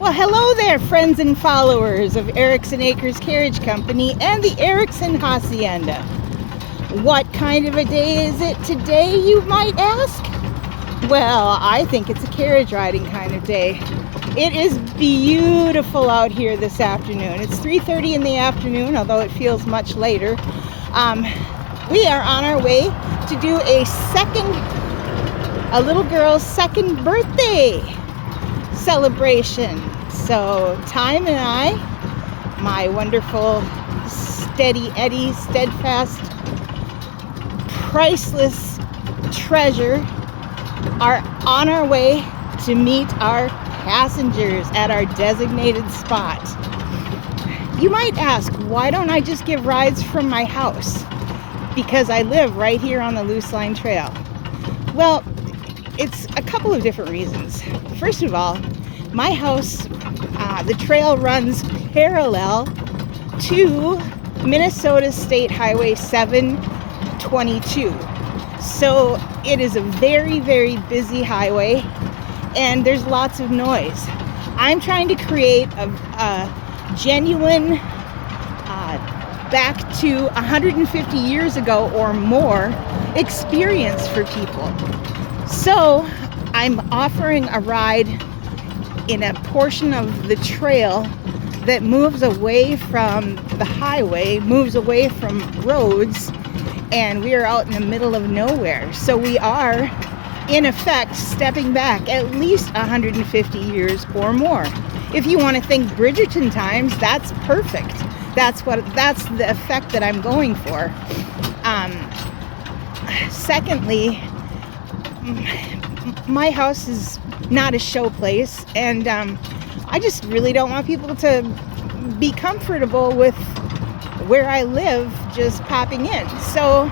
Well, hello there, friends and followers of Erickson Acres Carriage Company and the Erickson Hacienda. What kind of a day is it today, you might ask? Well, I think it's a carriage riding kind of day. It is beautiful out here this afternoon. It's 3:30 in the afternoon, although it feels much later. We are on our way to do a little girl's second birthday celebration. So Time and I, my wonderful steady Eddie, steadfast, priceless treasure, are on our way to meet our passengers at our designated spot. You might ask, why don't I just give rides from my house? Because I live right here on the Loose Line Trail. Well, it's a couple of different reasons. First of all, my house, the trail runs parallel to Minnesota State Highway 722. So it is a very, very busy highway and there's lots of noise. I'm trying to create a genuine, back to 150 years ago or more experience for people. So I'm offering a ride in a portion of the trail that moves away from the highway, moves away from roads, and we are out in the middle of nowhere. So we are, in effect, stepping back at least 150 years or more. If you want to think Bridgerton times, that's perfect. That's the effect that I'm going for. Secondly, my house is not a show place, and I just really don't want people to be comfortable with where I live just popping in. So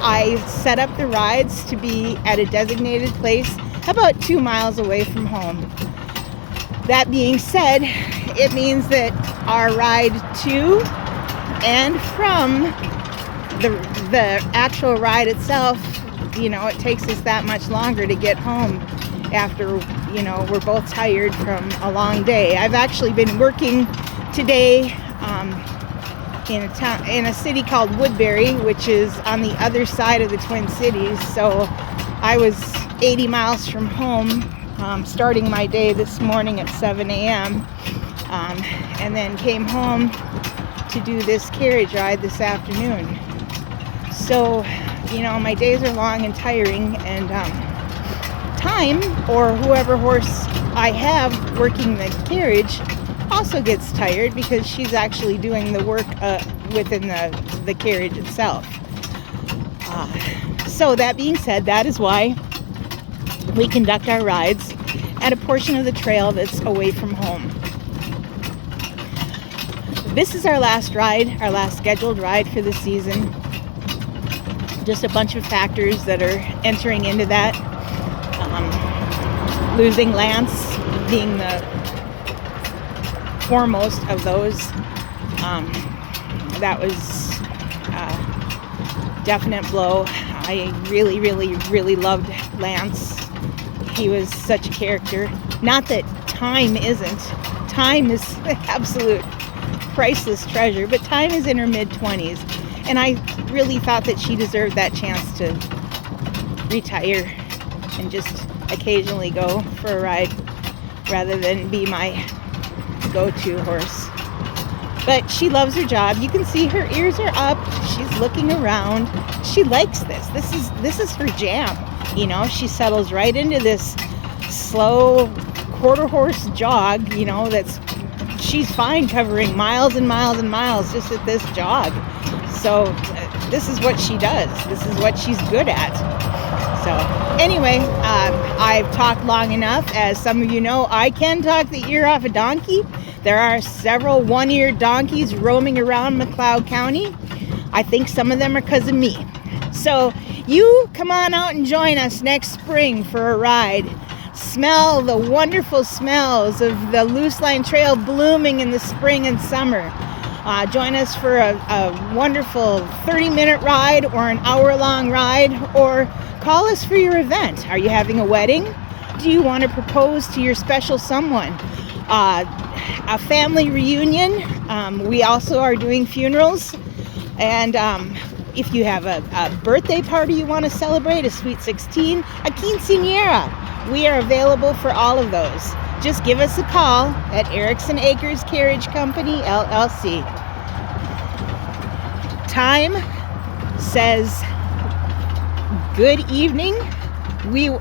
I set up the rides to be at a designated place about 2 miles away from home. That being said, it means that our ride to and from the actual ride itself, it takes us that much longer to get home after, we're both tired from a long day. I've actually been working today in a city called Woodbury, which is on the other side of the Twin Cities. So I was 80 miles from home, starting my day this morning at 7 a.m. And then came home to do this carriage ride this afternoon. So, my days are long and tiring, and Time, or whoever horse I have working the carriage, also gets tired because she's actually doing the work within the carriage itself. So that being said, that is why we conduct our rides at a portion of the trail that's away from home. This is our last ride, our last scheduled ride for the season. Just a bunch of factors that are entering into that. Losing Lance being the foremost of those. That was a definite blow. I really, really, really loved Lance. He was such a character. Not that Time isn't. Time is absolute priceless treasure, but Time is in her mid-20s, and I really thought that she deserved that chance to retire and just occasionally go for a ride rather than be my go-to horse. But she loves her job. You can see her ears are up. She's looking around. She likes this. This is her jam. She settles right into this slow quarter horse jog, she's fine covering miles and miles and miles just at this jog. So this is what she does. This is what she's good at. So anyway, I've talked long enough. As some of you know, I can talk the ear off a donkey. There are several one-eared donkeys roaming around McLeod County. I think some of them are because of me. So you come on out and join us next spring for a ride. Smell the wonderful smells of the Loose Line Trail blooming in the spring and summer. Join us for a wonderful 30-minute ride or an hour-long ride, or call us for your event. Are you having a wedding? do you want to propose to your special someone? A family reunion. We also are doing funerals. And if you have a birthday party you want to celebrate, a sweet 16, a quinceañera, we are available for all of those. Just give us a call at Erickson Acres Carriage Company, LLC. Time says good evening.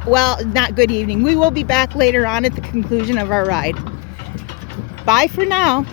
Well, not good evening. We will be back later on at the conclusion of our ride. Bye for now.